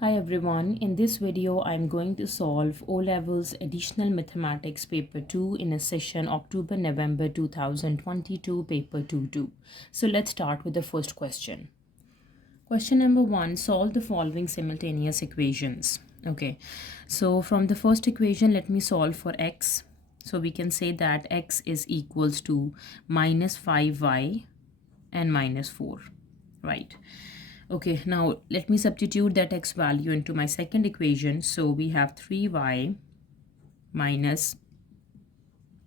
Hi everyone, in this video I'm going to solve O-Levels Additional Mathematics Paper 2 in a session October-November 2022 Paper 2-2. So let's start with the first question. Question number 1, solve the following simultaneous equations. Okay, so from the first equation let me solve for x. So we can say that x is equals to minus 5y and minus 4, right? Okay, now let me substitute that x value into my second equation. So we have 3y minus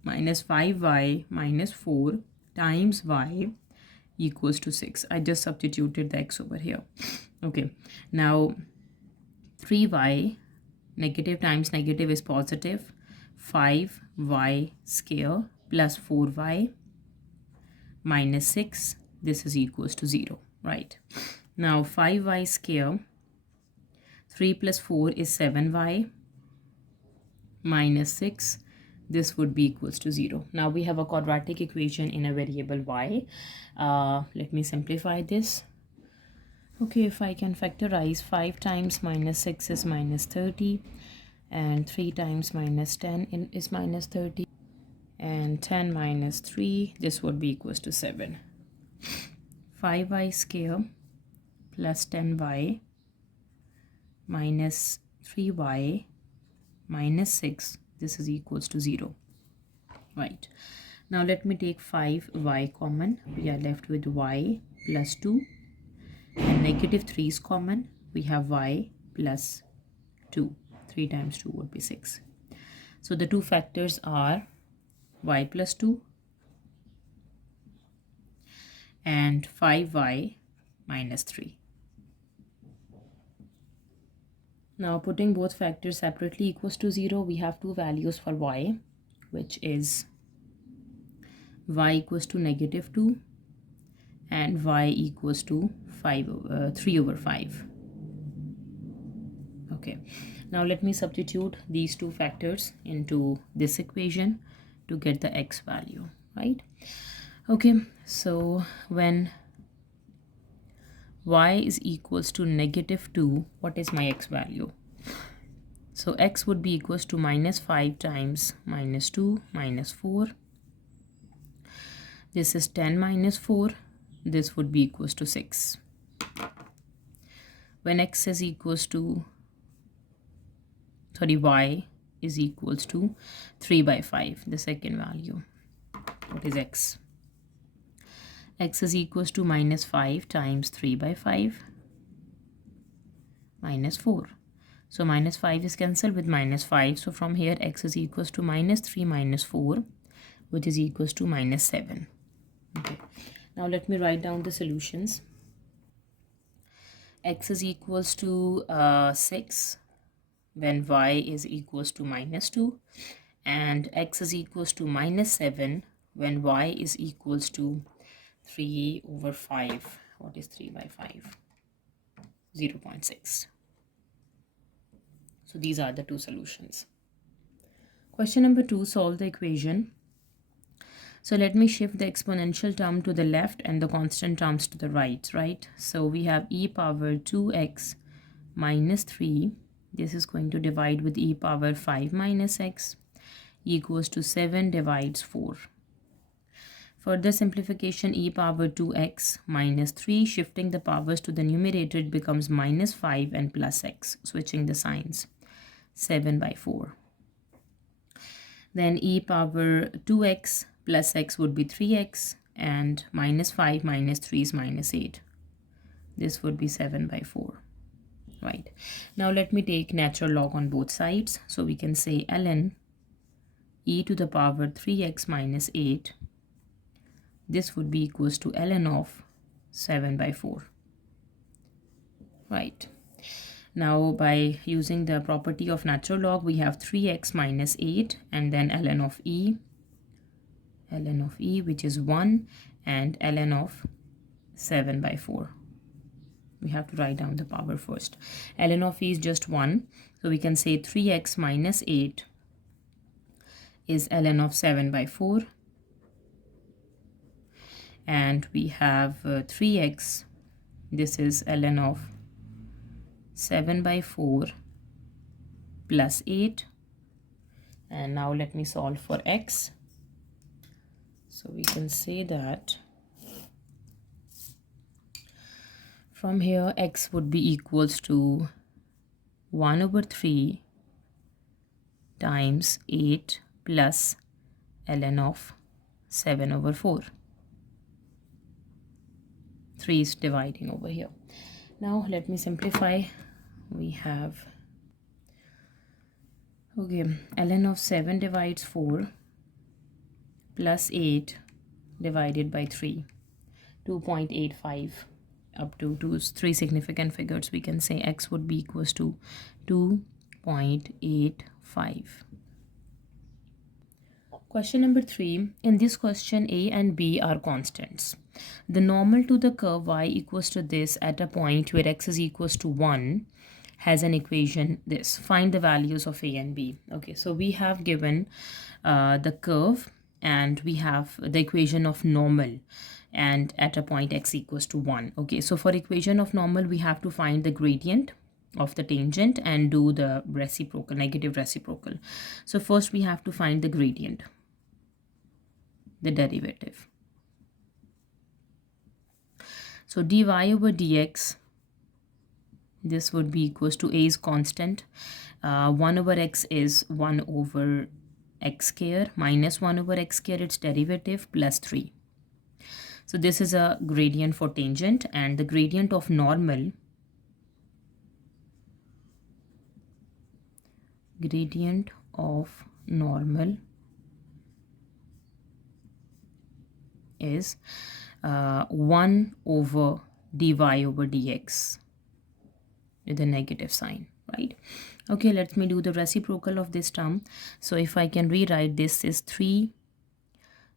5y minus 4 times y equals to 6. I just substituted the x over here. Okay, now 3y, negative times negative is positive, 5y square plus 4y minus 6, this is equals to 0, right? Now 5y square, 3 plus 4 is 7y minus 6, this would be equals to 0. Now we have a quadratic equation in a variable y. Let me simplify this. Okay, if I can factorize, 5 times minus 6 is minus 30, and 3 times minus 10 is minus 30, and 10 minus 3, this would be equals to 7. 5y square plus 10y minus 3y minus 6, this is equals to 0, right? Now let me take 5y common. We are left with y plus 2, and negative 3 is common. We have y plus 2. 3 times 2 would be 6. So the two factors are y plus 2 and 5y minus 3. Now putting both factors separately equals to 0, we have two values for y, which is y equals to negative 2 and y equals to 3 over 5. Okay, now let me substitute these two factors into this equation to get the x value, right? Okay, so when y is equals to negative 2, what is my x value? So x would be equals to minus 5 times minus 2 minus 4. This is 10 minus 4. This would be equals to 6. When x is equals to, y is equals to 3 by 5, the second value. What is x? X is equals to minus 5 times 3 by 5 minus 4. So minus 5 is cancelled with minus 5. So from here x is equals to minus 3 minus 4, which is equals to minus 7. Okay. Now let me write down the solutions. X is equals to 6 when y is equals to minus 2, and x is equals to minus 7 when y is equals to 3 over 5. What is 3 by 5? 0.6. So these are the two solutions. Question number 2, solve the equation. So let me shift the exponential term to the left and the constant terms to the right? So we have e power 2x minus 3. This is going to divide with e power 5 minus x equals to 7 divides 4. Further simplification, e power 2x minus 3, shifting the powers to the numerator, it becomes minus 5 and plus x, switching the signs, 7 by 4. Then e power 2x plus x would be 3x, and minus 5 minus 3 is minus 8. This would be 7 by 4, right? Now let me take natural log on both sides. So we can say ln e to the power 3x minus 8. This would be equals to ln of 7 by 4, right? Now by using the property of natural log, we have 3x minus 8 and then ln of e, which is 1, and ln of 7 by 4. We have to write down the power first. Ln of e is just 1, so we can say 3x minus 8 is ln of 7 by 4. And we have 3x, this is ln of 7 by 4 plus 8. And now let me solve for x. So we can say that from here x would be equals to 1 over 3 times 8 plus ln of 7 over 4. 3 is dividing over here. Now let me simplify. We have, okay, ln of 7 divides 4 plus 8 divided by 3, 2.85 up to 3 significant figures. We can say x would be equals to 2.85. Question number 3. In this question, a and b are constants. The normal to the curve y equals to this at a point where x is equals to 1 has an equation this. Find the values of a and b. Okay, so we have given the curve and we have the equation of normal and at a point x equals to 1. Okay, so for equation of normal, we have to find the gradient of the tangent and do the reciprocal, negative reciprocal. So first we have to find the gradient, the derivative. So dy over dx, this would be equals to a is constant. 1 over x is 1 over x square minus 1 over x square, its derivative, plus 3. So this is a gradient for tangent, and the gradient of normal, is 1 over dy over dx with a negative sign, right? Okay, let me do the reciprocal of this term. So if I can rewrite this is 3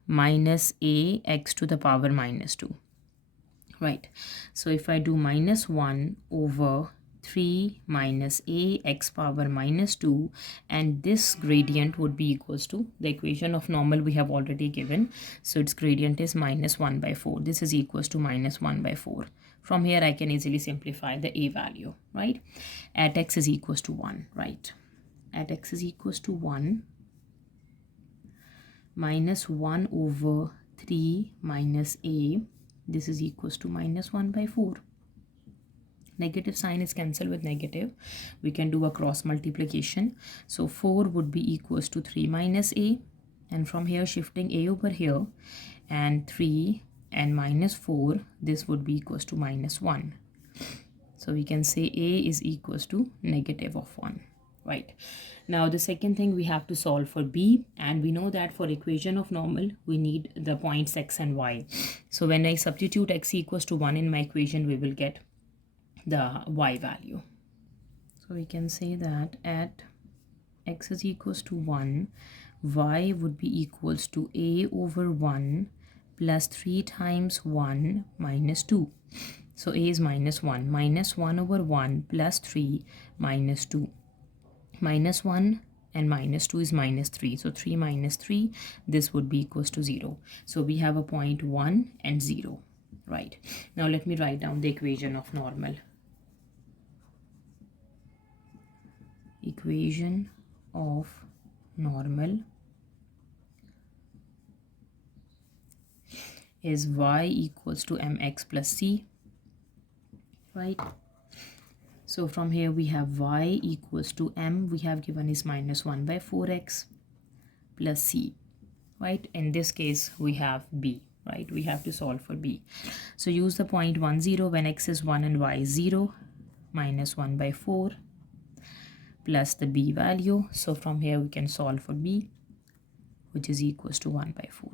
minus a x to the power minus 2, right? So if I do minus 1 over 3 minus a x power minus 2, and this gradient would be equals to the equation of normal we have already given. So its gradient is minus 1 by 4. This is equals to minus 1 by 4. From here I can easily simplify the a value, right? At x is equals to 1, right? At x is equals to 1, minus 1 over 3 minus a, this is equals to minus 1 by 4. Negative sign is cancelled with negative. We can do a cross multiplication. So 4 would be equals to 3 minus a, and from here shifting a over here, and 3 and minus 4, this would be equals to minus 1. So we can say a is equals to negative of 1, right? Now the second thing, we have to solve for b, and we know that for equation of normal we need the points x and y. So when I substitute x equals to 1 in my equation, we will get the y value. So we can say that at x is equals to 1, y would be equals to a over 1 plus 3 times 1 minus 2. So a is minus 1. Minus 1 over 1 plus 3 minus 2. Minus 1 and minus 2 is minus 3. So 3 minus 3, this would be equals to 0. So we have a point 1 and 0, right? Now let me write down the equation of normal. Equation of normal is y equals to mx plus c, right? So from here we have y equals to m, we have given is minus 1 by 4x plus c, right? In this case we have b, right? We have to solve for b. So use the point 1, 0 when x is 1 and y is 0, minus 1 by 4 plus the b value. So from here we can solve for b, which is equals to 1 by 4.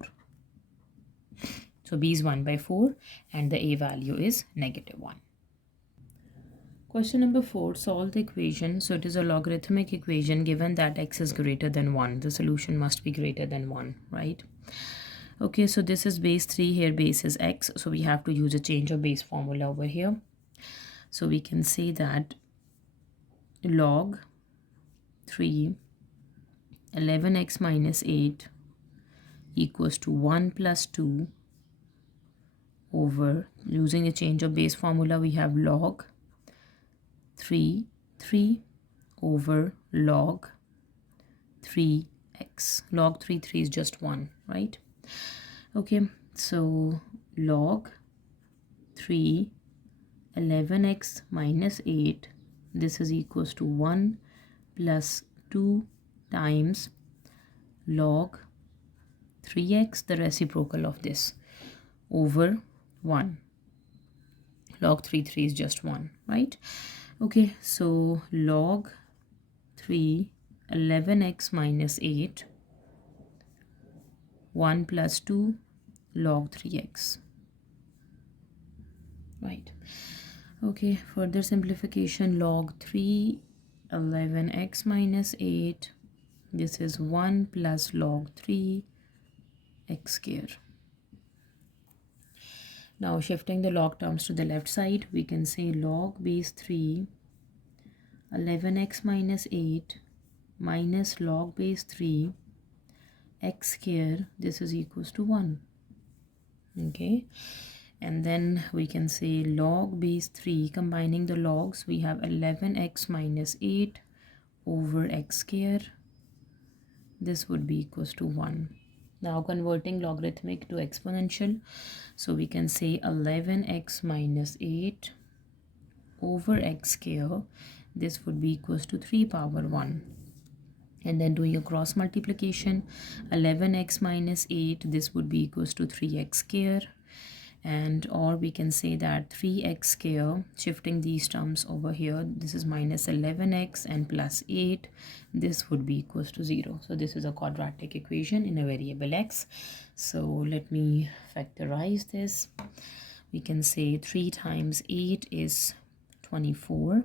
So b is 1 by 4 and the a value is negative 1. Question number 4, solve the equation. So it is a logarithmic equation given that x is greater than 1. The solution must be greater than 1, right? Okay, so this is base 3, here base is x. So we have to use a change of base formula over here. So we can say that log 3 11x minus 8 equals to 1 plus 2 over, using a change of base formula, we have log 3 over log 3x. Log 3 is just 1, right? Okay, so log 3 11x minus 8, this is equals to 1 plus 2 times log 3x, the reciprocal of this, over 1. Log 3 is just 1, right? Okay, so log 3 11x minus 8, 1 plus 2 log 3x, right? Okay, further simplification, log 3 11x minus 8, this is 1 plus log 3 x square. Now shifting the log terms to the left side, we can say log base 3 11x minus 8 minus log base 3 x square, this is equals to 1. Okay, and then we can say log base 3, combining the logs, we have 11x minus 8 over x square, this would be equals to 1. Now converting logarithmic to exponential, so we can say 11x minus 8 over x square, this would be equals to 3 power 1. And then doing a cross multiplication, 11x minus 8, this would be equals to 3x square, and or we can say that 3x square, shifting these terms over here, this is minus 11x and plus 8, this would be equals to 0. So this is a quadratic equation in a variable x. So let me factorize this. We can say 3 times 8 is 24,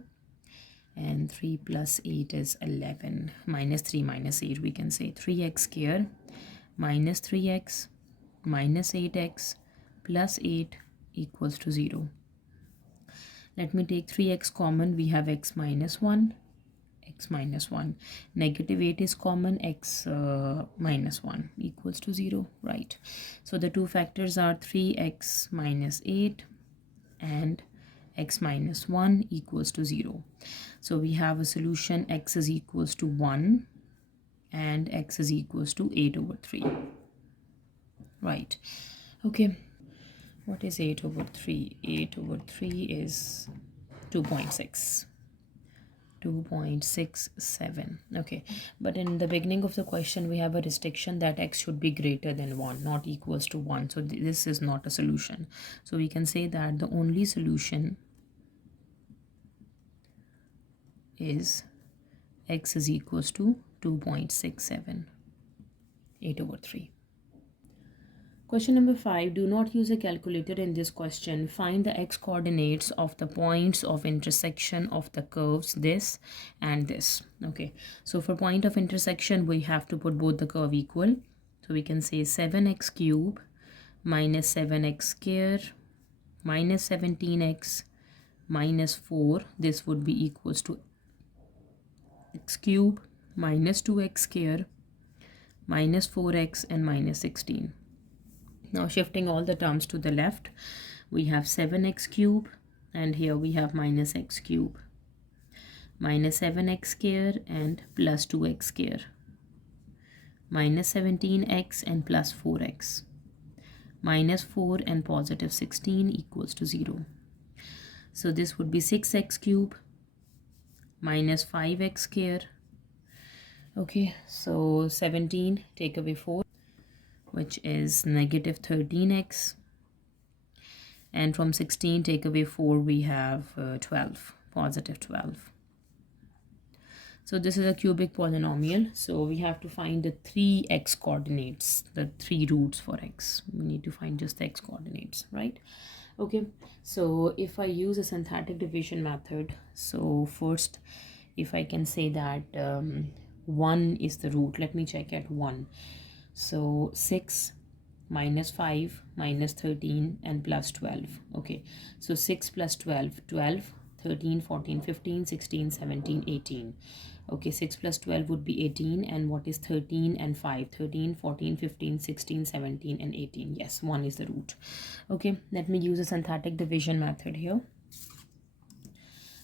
and 3 plus 8 is 11. Minus 3 minus 8, we can say 3x square minus 3x minus 8x plus 8 equals to 0. Let me take 3x common, we have x minus 1, x minus 1. Negative 8 is common, x minus 1 equals to 0, right? So the two factors are 3x minus 8 and x minus 1 equals to 0. So we have a solution, x is equals to 1 and x is equals to 8 over 3, right? Okay, what is 8 over 3? 8 over 3 is 2.6. 2.67. Okay, but in the beginning of the question we have a restriction that x should be greater than 1, not equals to 1. So this is not a solution. So we can say that the only solution is x is equals to 2.67, 8 over 3. Question number 5, do not use a calculator in this question. Find the x coordinates of the points of intersection of the curves this and this. Okay, so for point of intersection we have to put both the curve equal. So we can say 7x cube minus 7x square minus 17x minus 4, this would be equals to x cube minus 2x square minus 4x and minus 16. Now shifting all the terms to the left, we have 7x cube and here we have minus x cube, minus 7x square and plus 2x square, minus 17x and plus 4x, minus 4 and positive 16 equals to 0. So this would be 6x cube minus 5x square. Okay, so 17 take away 4, which is negative 13x, and from 16 take away 4 we have 12, positive 12. So this is a cubic polynomial, so we have to find the 3x coordinates, the 3 roots for x. We need to find just the x coordinates, right? Okay, so if I use a synthetic division method, so first if I can say that 1 is the root, let me check at 1. So 6 minus 5 minus 13 and plus 12. Okay, so 6 plus 12, 12, 13, 14, 15, 16, 17, 18. Okay, 6 plus 12 would be 18, and what is 13 and 5? 13, 14, 15, 16, 17 and 18. Yes, 1 is the root. Okay, let me use a synthetic division method here.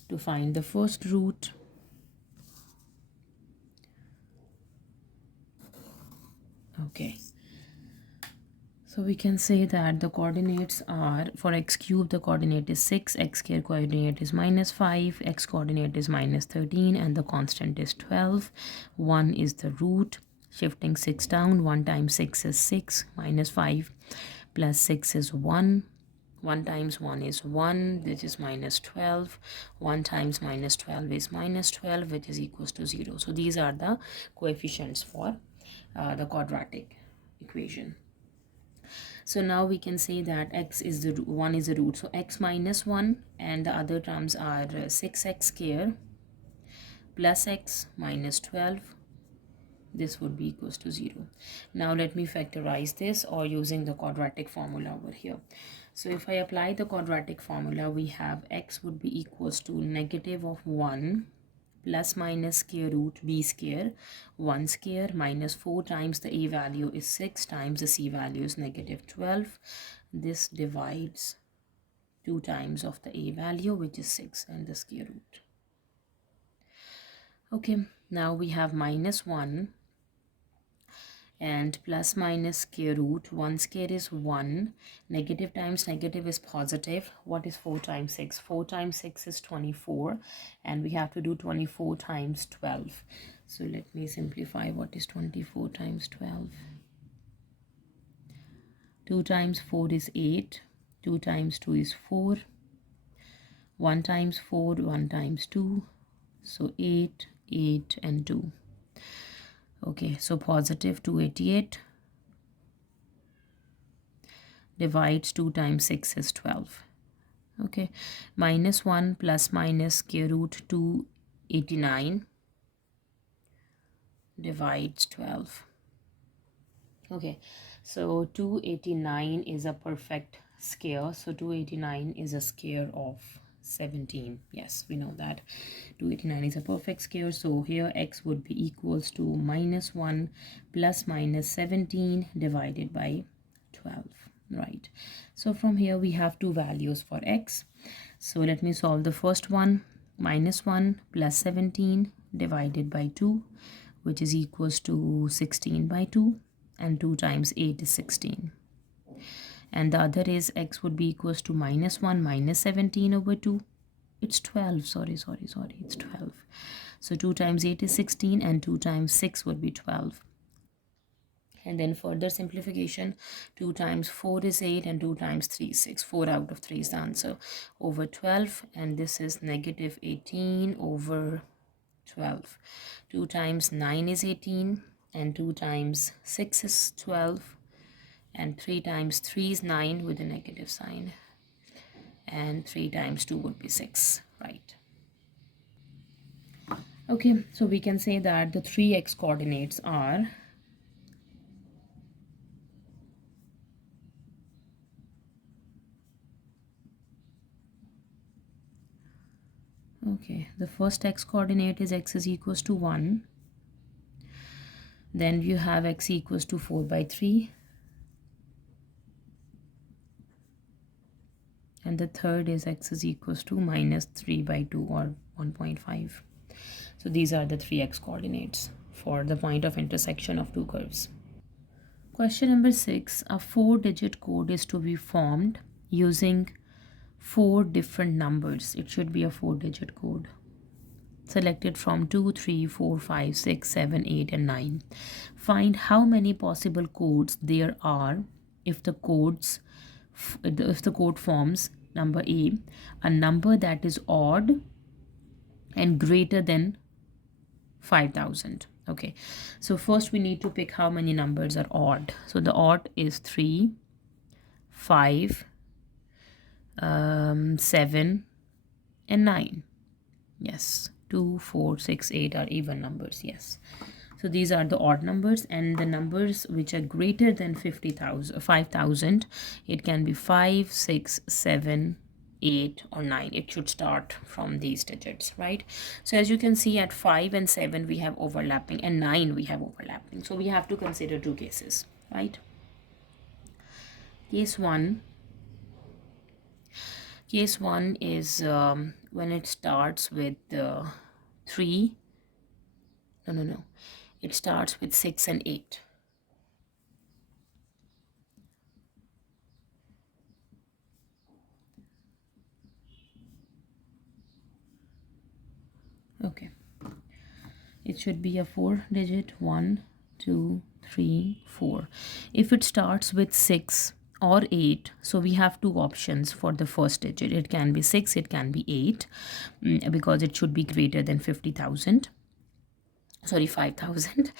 to find the first root. Okay, so we can say that the coordinates are, for x cube the coordinate is 6, x square coordinate is -5, x coordinate is -13, and the constant is 12. 1 is the root. Shifting 6 down, 1 times 6 is 6, -5 plus 6 is 1. 1 times 1 is 1, which is -12. 1 times -12 is -12, which is equals to 0. So these are the coefficients for the quadratic equation. So now we can say that x is the 1 is the root. So x minus 1, and the other terms are 6x square plus x minus 12. This would be equals to 0. Now let me factorize this, or using the quadratic formula over here. So if I apply the quadratic formula, we have x would be equals to negative of 1 plus minus square root b square 1 square minus 4 times the a value is 6 times the c value is -12. This divides 2 times of the a value, which is 6, and the square root. Okay, now we have -1 and plus minus square root. 1 square is 1. Negative times negative is positive. What is 4 times 6? 4 times 6 is 24, and we have to do 24 times 12. So let me simplify. What is 24 times 12? 2 times 4 is 8. 2 times 2 is 4. 1 times 4, 1 times 2. So 8, 8, and 2. Okay, so positive 288 divides 2 times 6 is 12. Okay, -1 plus minus square root 289 divides 12. Okay, so 289 is a perfect square. So 289 is a square of 17. Yes, we know that 289 is a perfect square. So here x would be equals to -1 plus minus 17 divided by 12. Right, so from here we have two values for x. So let me solve the first one. -1 plus 17 divided by 2, which is equals to 16 by 2, and 2 times 8 is 16. And the other is x would be equals to -1 minus 17 over 2. It's 12. Sorry. It's 12. So 2 times 8 is 16, and 2 times 6 would be 12. And then further simplification, 2 times 4 is 8, and 2 times 3 is 6. 4 out of 3 is the answer, over 12. And this is -18 over 12. 2 times 9 is 18, and 2 times 6 is 12. And 3 times 3 is 9 with a negative sign. And 3 times 2 would be 6, right? Okay, so we can say that the 3x coordinates are okay, the first x coordinate is x is equals to 1. Then you have x equals to 4 by 3. And the third is x is equals to -3 by 2, or 1.5. So these are the 3x coordinates for the point of intersection of two curves. Question number 6. A 4-digit code is to be formed using 4 different numbers. It should be a 4-digit code. Selected from 2, 3, 4, 5, 6, 7, 8, and 9. Find how many possible codes there are if the code forms, number A, a number that is odd and greater than 5,000. Okay, so first we need to pick how many numbers are odd. So the odd is 3, 5, 7, and 9. Yes, 2, 4, 6, 8 are even numbers. Yes, so these are the odd numbers, and the numbers which are greater than 5,000, it can be 5, 6, 7, 8, or 9. It should start from these digits, right? So as you can see, at 5 and 7 we have overlapping, and 9 we have overlapping. So we have to consider two cases, right? Case 1, Case 1 is when it starts with 3. No. It starts with 6 and 8. Okay. It should be a 4-digit 1, 2, 3, 4. If it starts with 6 or 8, so we have two options for the first digit. It can be 6, it can be 8, because it should be greater than 50,000. Sorry, 5,000.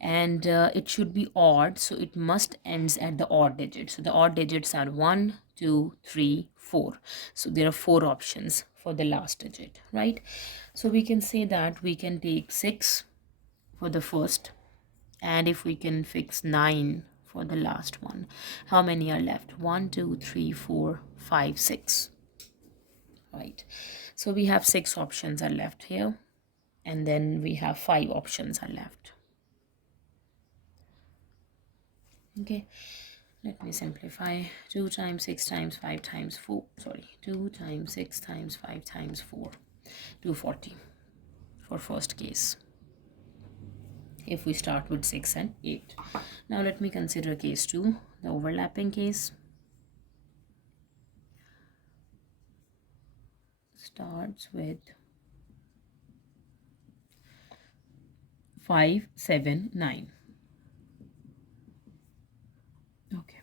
And it should be odd, so it must ends at the odd digit. So the odd digits are 1, 2, 3, 4. So there are 4 options for the last digit, right? So we can say that we can take 6 for the first, and if we can fix 9 for the last one, how many are left? 1, 2, 3, 4, 5, 6, right? So we have 6 options are left here, and then we have 5 options are left. Okay, let me simplify. 2 times 6 times 5 times 4, sorry, 2 times 6 times 5 times 4, 240 for first case, if we start with 6 and 8. Now let me consider case 2, the overlapping case. Starts with 5, 7, 9. Okay.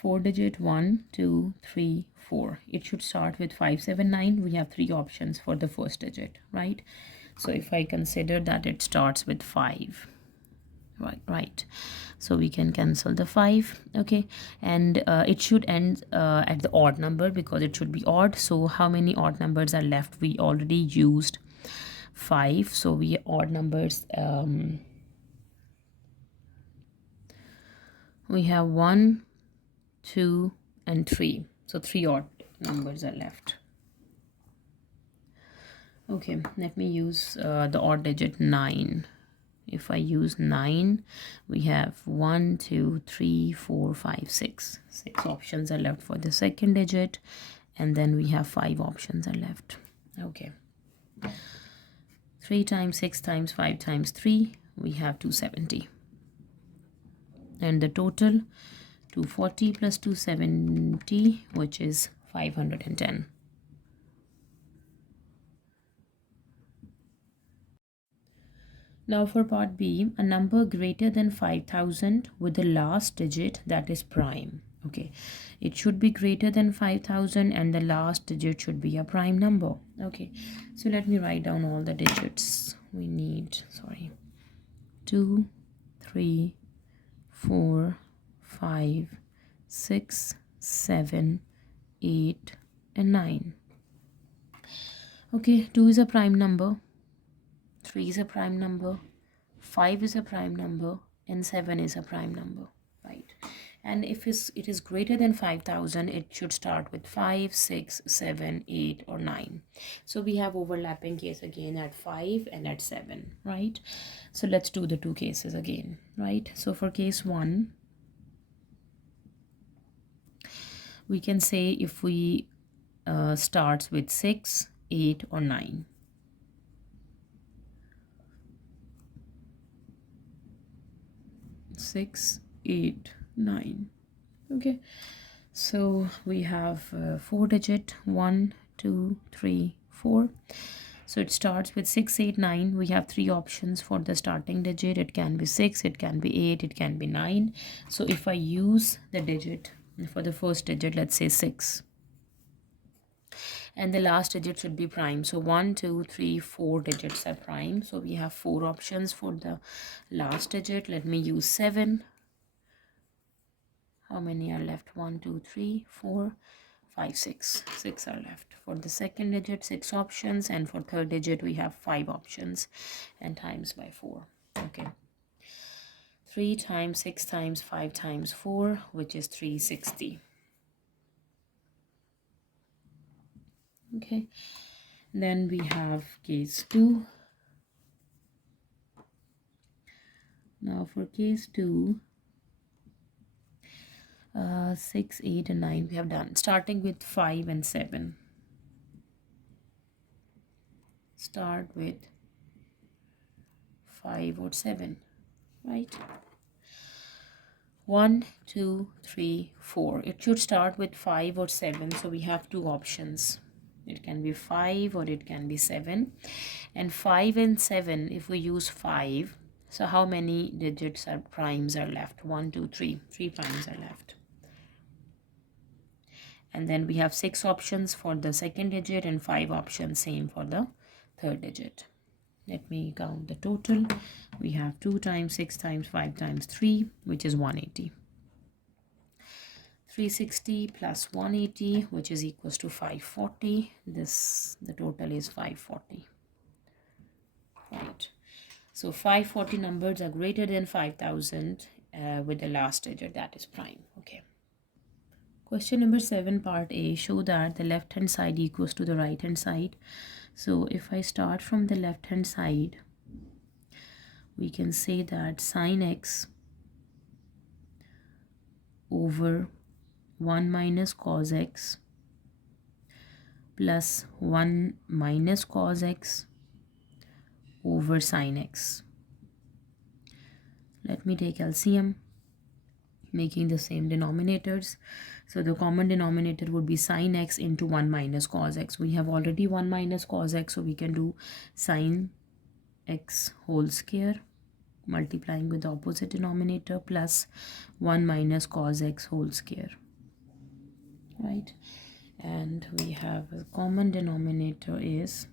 4-digit 1, 2, 3, 4. It should start with 5, 7, 9. We have 3 options for the first digit, right? So if I consider that it starts with 5, right, so we can cancel the 5. Okay, and it should end at the odd number because it should be odd. So how many odd numbers are left? We already used 5, so we odd numbers, we have 1, 2, and 3. So 3 odd numbers are left. Okay, let me use the odd digit 9. If I use 9, we have 1, 2, 3, 4, 5, 6. 6 options are left for the second digit, and then we have 5 options are left. Okay. 3 times 6 times 5 times 3, we have 270. And the total 240 plus 270, which is 510. Now for part B, a number greater than 5,000 with the last digit that is prime. Okay, it should be greater than 5,000 and the last digit should be a prime number. Okay, so let me write down all the digits we need. Sorry, 2, 3, 4, 5, 6, 7, 8, and 9. Okay, 2 is a prime number, 3 is a prime number, 5 is a prime number, and 7 is a prime number, right? And if it is greater than 5,000, it should start with 5, 6, 7, 8, or 9. So we have overlapping case again at 5 and at 7, right? So let's do the two cases again, right? So for case 1, we can say if we starts with 6, 8, or 9. 6, 8, 9. Okay, so we have 4-digit 1, 2, 3, 4. So it starts with 6, 8, 9. We have 3 options for the starting digit. It can be 6, it can be 8, it can be 9. So if I use the digit for the first digit, let's say 6, and the last digit should be prime. So 1, 2, 3, 4 digits are prime. So we have 4 options for the last digit. Let me use 7. How many are left? 1, 2, 3, 4, 5, 6. 6 are left. For the second digit, 6 options, and for third digit, we have 5 options, and times by 4. Okay. 3 times 6 times 5 times 4, which is 360. Okay. Then we have case 2. Now for case 2, 6, 8 and 9 we have done. Starting with 5 and 7. Start with 5 or 7, right? 1, 2, 3, 4. It should start with 5 or 7, so we have two options. It can be 5 or it can be 7. And 5 and 7, if we use 5, so how many digits are primes are left? 1, 2, 3. 3 primes are left. And then we have 6 options for the second digit and 5 options same for the third digit. Let me count the total. We have 2 times 6 times 5 times 3, which is 180. 360 plus 180, which is equals to 540. The total is 540. Right. So 540 numbers are greater than 5000 with the last digit, that is prime. Okay. Question number 7, part A. Show that the left hand side equals to the right hand side. So if I start from the left hand side, we can say that sine x over 1 minus cos x plus 1 minus cos x over sine x. Let me take LCM, making the same denominators. So the common denominator would be sine x into 1 minus cos x. We have already 1 minus cos x, so we can do sine x whole square multiplying with the opposite denominator plus 1 minus cos x whole square, right? And we have a common denominator is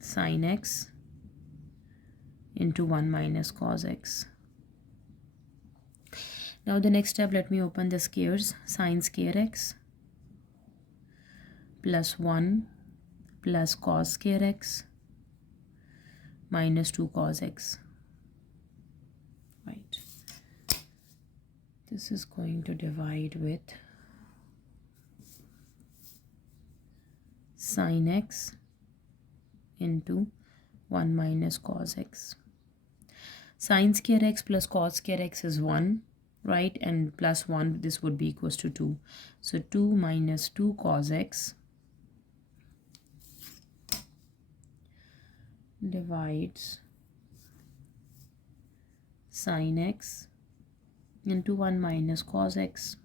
sine x into 1 minus cos x. Now the next step, let me open the squares. Sine square x plus 1 plus cos square x minus 2 cos x, right? This is going to divide with sine x into 1 minus cos x. Sine square x plus cos square x is 1, right? And plus 1, this would be equals to 2. So 2 minus 2 cos x divides sine x into 1 minus cos x.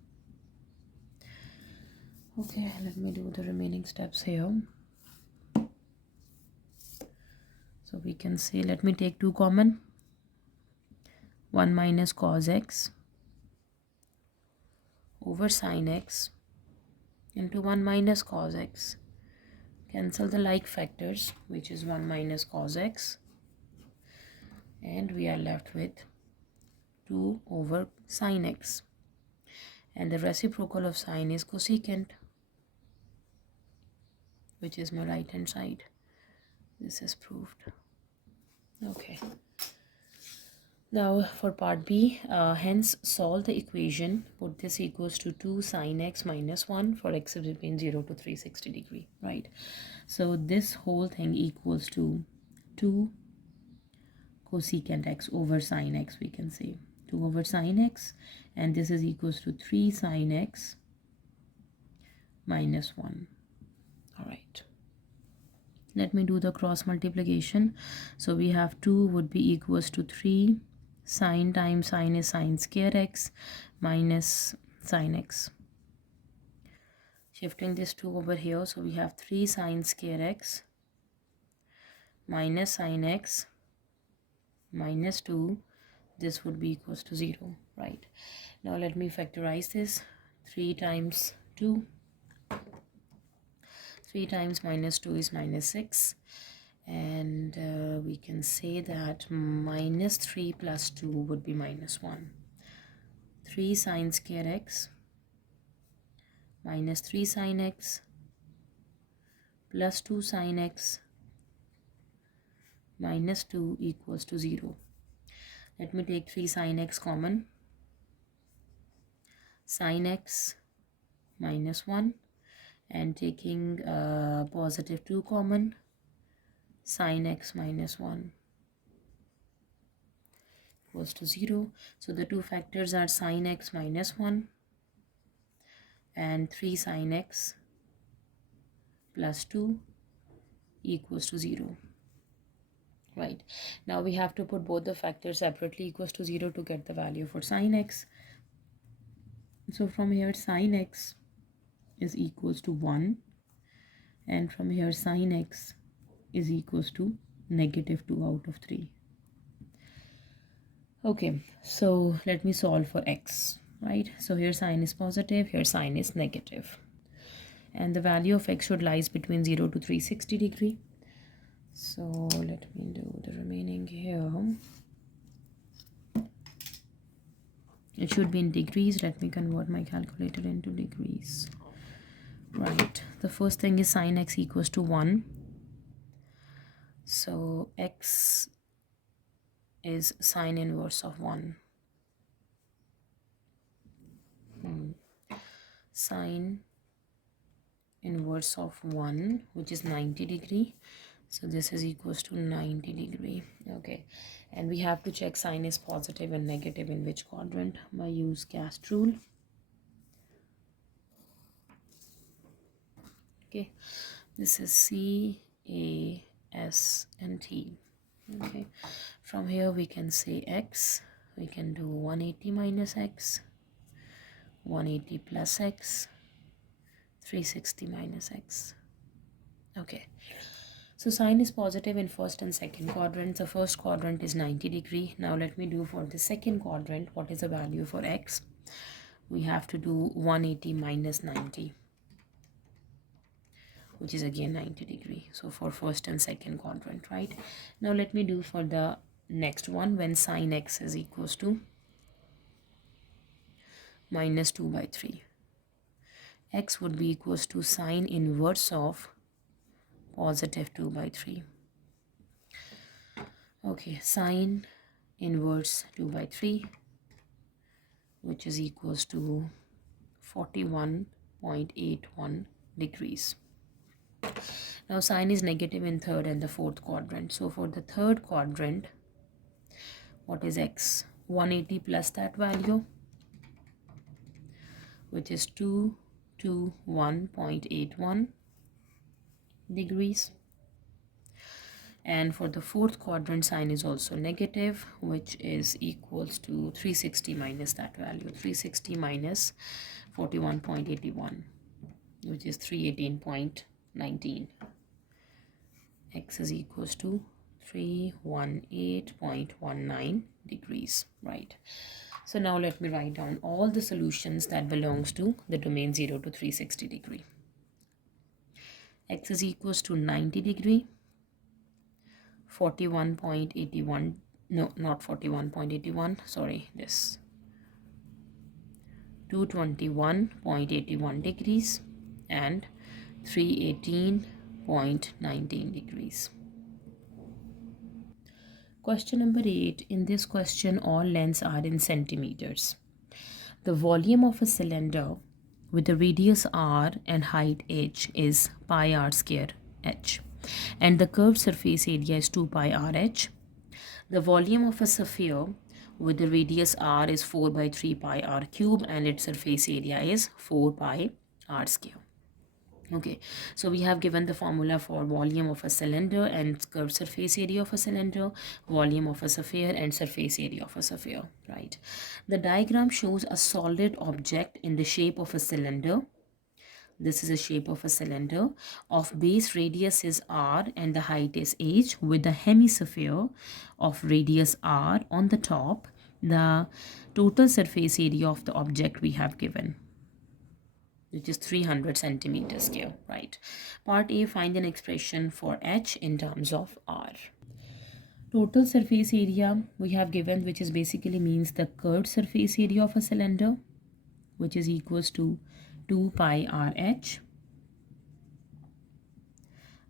Okay, let me do the remaining steps here. So we can say, let me take 2 common. 1 minus cos x over sine x into 1 minus cos x. Cancel the like factors, which is 1 minus cos x. And we are left with 2 over sine x. And the reciprocal of sine is cosecant, which is my right hand side. This is proved. Okay. Now for part B, hence solve the equation. Put this equals to 2 sine x minus 1 for x is between 0 to 360 degree, right? So this whole thing equals to 2 cosecant x over sine x, we can say 2 over sine x, and this is equals to 3 sine x minus 1. All right. Let me do the cross multiplication. So we have 2 would be equals to 3 sine times sine is sine square x minus sine x. Shifting this 2 over here, so we have 3 sine square x minus sine x minus 2. This would be equals to 0, right? Now let me factorize this. 3 times 2. 3 times minus 2 is minus 6. And we can say that minus 3 plus 2 would be minus 1. 3 sine square x minus 3 sine x plus 2 sine x minus 2 equals to 0. Let me take 3 sine x common. Sine x minus 1, and taking positive 2 common, sine x minus 1. equals to 0. So the two factors are sine x minus 1 and 3 sine x plus 2 equals to 0. Right, now we have to put both the factors separately equals to 0 to get the value for sine x. So from here sine x is equals to 1, and from here sine x is equals to negative 2 out of 3. Okay, so let me solve for x, right? So here sine is positive, here sine is negative. And the value of x should lies between 0 to 360 degree. So let me do the remaining here. It should be in degrees. Let me convert my calculator into degrees. Right, the first thing is sine x equals to 1. So x is sine inverse of 1. Sine inverse of 1, which is 90 degree. So this is equals to 90 degree. Okay, and we have to check sine is positive and negative in which quadrant by use cast rule. Okay, this is C, A, S and T. Okay, from here we can say x, we can do 180 minus x, 180 plus x, 360 minus x. Okay, so sine is positive in first and second quadrant. The first quadrant is 90 degree. Now let me do for the second quadrant. What is the value for x? We have to do 180 minus 90, which is again 90 degree. So for first and second quadrant, right? Now let me do for the next one, when sine x is equals to minus 2 by 3. X would be equals to sine inverse of positive 2 by 3. Okay, sine inverse 2 by 3, which is equals to 41.81 degrees. Now sine is negative in third and the fourth quadrant. So for the third quadrant, what is x? 180 plus that value, which is 221.81 degrees. And for the fourth quadrant, sine is also negative, which is equals to 360 minus that value. 360 minus 41.81, which is 318.19. X is equals to 318.19 degrees, right? So now let me write down all the solutions that belongs to the domain 0 to 360 degree. X is equals to 90 degree, 41.81, no, not 41.81, sorry, this 221.81 degrees and 318.19 degrees. Question number 8. In this question, all lengths are in centimeters. The volume of a cylinder with the radius r and height h is pi r square h, and the curved surface area is 2 pi r h. The volume of a sphere with the radius r is 4 by 3 pi r cube, and its surface area is 4 pi r square. Okay, so we have given the formula for volume of a cylinder and curved surface area of a cylinder, volume of a sphere and surface area of a sphere, right? The diagram shows a solid object in the shape of a cylinder. This is a shape of a cylinder of base radius is r and the height is h, with the hemisphere of radius r on the top. The total surface area of the object we have given, which is 300 centimeters square, right? Part A, find an expression for h in terms of r. Total surface area we have given, which is basically means the curved surface area of a cylinder, which is equals to 2 pi r h,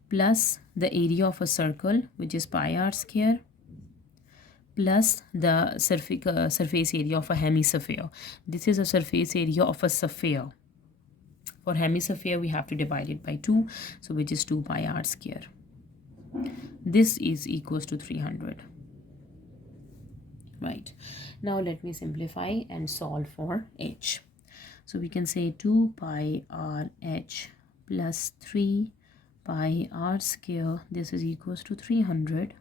plus the area of a circle, which is pi r square, plus the surface area of a hemisphere. This is a surface area of a sphere. For hemisphere, we have to divide it by 2, so which is 2 pi r square. This is equals to 300. right? Now let me simplify and solve for h. So we can say 2 pi r h plus 3 pi r square, this is equals to 300,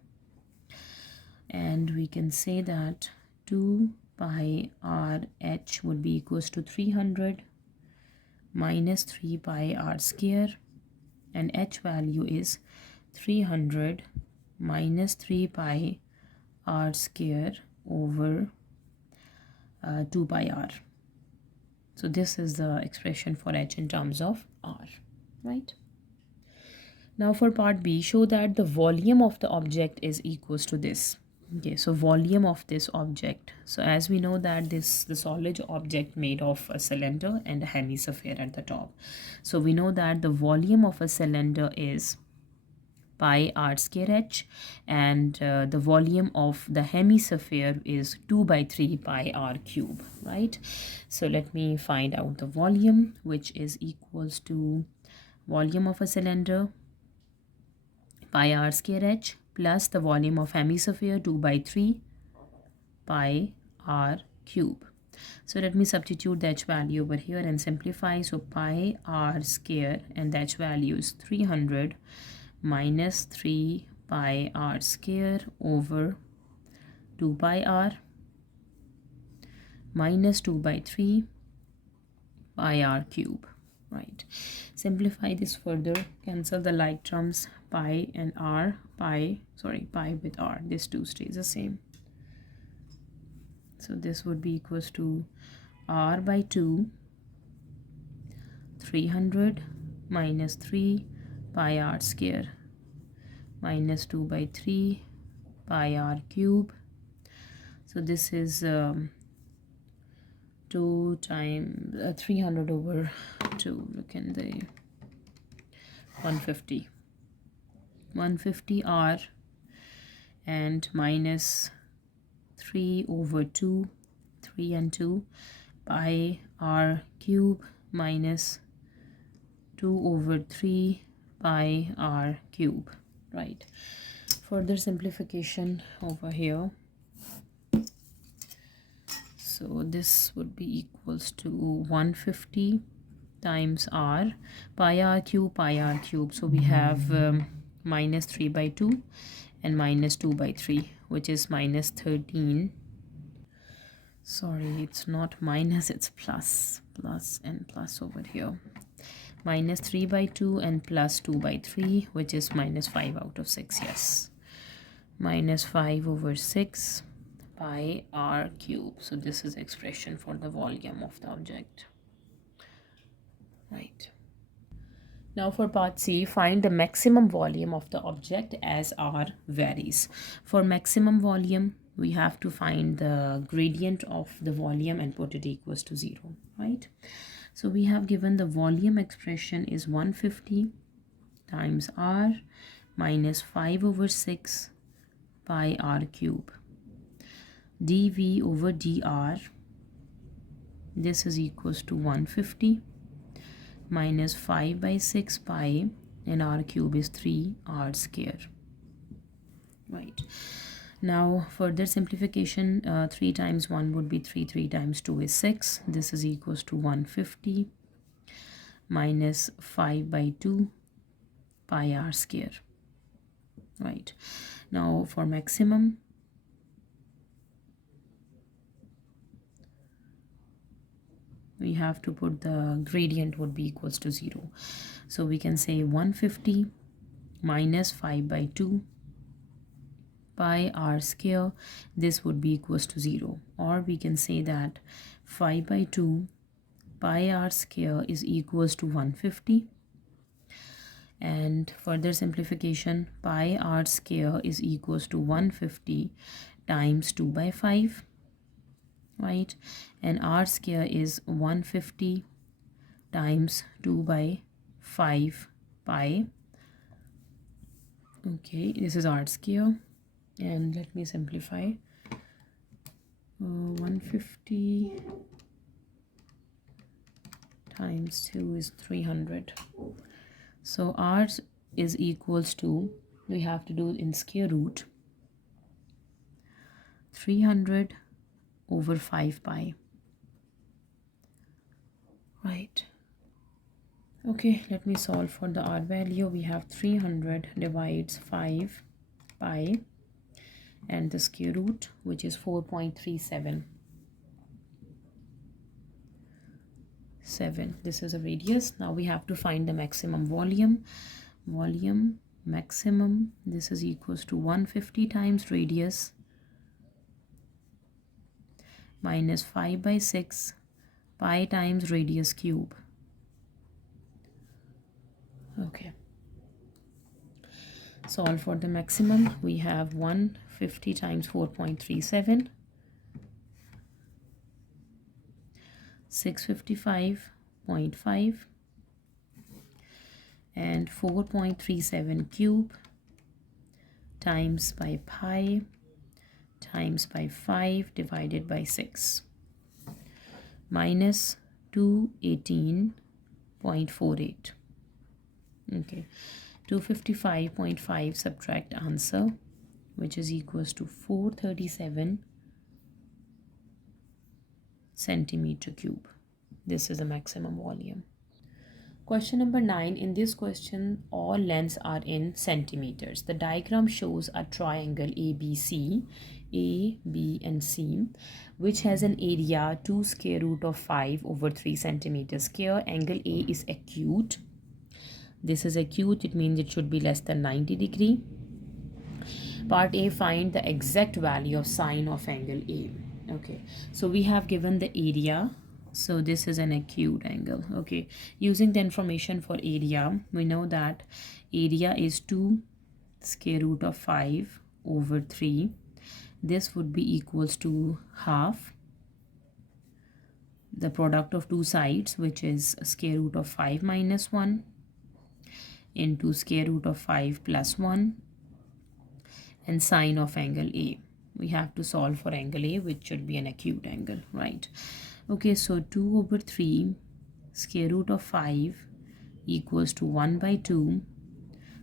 and we can say that 2 pi r h would be equals to 300 minus 3 pi r square, and h value is 300 minus 3 pi r square over 2 pi r. So this is the expression for h in terms of r, right? Now for part B, show that the volume of the object is equals to this. Okay, so volume of this object. So as we know that the solid object made of a cylinder and a hemisphere at the top. So we know that the volume of a cylinder is pi r square h, and the volume of the hemisphere is 2 by 3 pi r cube, right? So let me find out the volume, which is equals to volume of a cylinder pi r square h plus the volume of hemisphere 2 by 3 pi r cube. So let me substitute the h value over here and simplify. So pi r square, and the h value is 300 minus 3 pi r square over 2 pi r minus 2 by 3 pi r cube, right? Simplify this further, cancel the like terms, pi and r, pi with r, this 2 stays the same. So this would be equals to r by 2, 300 minus 3 pi r square minus 2 by 3 pi r cube. So this is 2 times 300 over 2, look in the 150 r, and minus 3 over 2, 3 and 2 pi r cube minus 2 over 3 pi r cube, right? Further simplification over here. So this would be equals to 150 times r, pi r cube. So we have minus 3 by 2 and minus 2 by 3, which is minus 13. Sorry, it's not minus, it's plus and plus over here. Minus 3 by 2 and plus 2 by 3, which is minus 5 out of 6, yes. Minus 5 over 6 pi r cube. So this is expression for the volume of the object, right? Now for part C, find the maximum volume of the object as r varies. For maximum volume, we have to find the gradient of the volume and put it equals to 0, right? So we have given the volume expression is 150 times r minus 5 over 6 pi r cube dv over dr. This is equals to 150 minus 5 by 6 pi, and r cube is 3 r square, right? Now further simplification, 3 times 1 would be 3, 3 times 2 is 6. This is equals to 150 minus 5 by 2 pi r square, right? Now for maximum, we have to put the gradient would be equals to 0. So we can say 150 minus 5 by 2 pi r square, this would be equals to 0. Or we can say that 5 by 2 pi r square is equals to 150. And further simplification, pi r square is equals to 150 times 2 by 5, right? And r square is 150 times 2 by 5 pi. Okay, this is r square, and let me simplify. 150 times 2 is 300. So r is equals to, we have to do in square root, 300 over 5 pi. Right. Okay, let me solve for the r value. We have 300 divides 5 pi and the square root, which is 4.377. This is a radius. Now we have to find the maximum volume. Volume maximum, this is equals to 150 times radius minus 5 by 6 pi times radius cube. Okay, solve for the maximum. We have 150 times 4.37, 655.5, and 4.37 cube times by pi times by 5 divided by 6 minus 218.48. Okay, 255.5 subtract answer, which is equals to 437 centimeter cube. This is the maximum volume. Question number 9. In this question, all lengths are in centimeters. The diagram shows a triangle ABC, A, B, and C, which has an area 2 square root of 5 over 3 centimeters square. Angle A is acute. This is acute. It means it should be less than 90 degree. Part A, find the exact value of sine of angle A. Okay, so we have given the area. So this is an acute angle. Okay, using the information for area, we know that area is 2 square root of 5 over 3. This would be equals to half the product of two sides, which is square root of 5 minus 1 into square root of 5 plus 1 and sine of angle A. We have to solve for angle A, which should be an acute angle, right? Okay, so 2 over 3 square root of 5 equals to 1 by 2.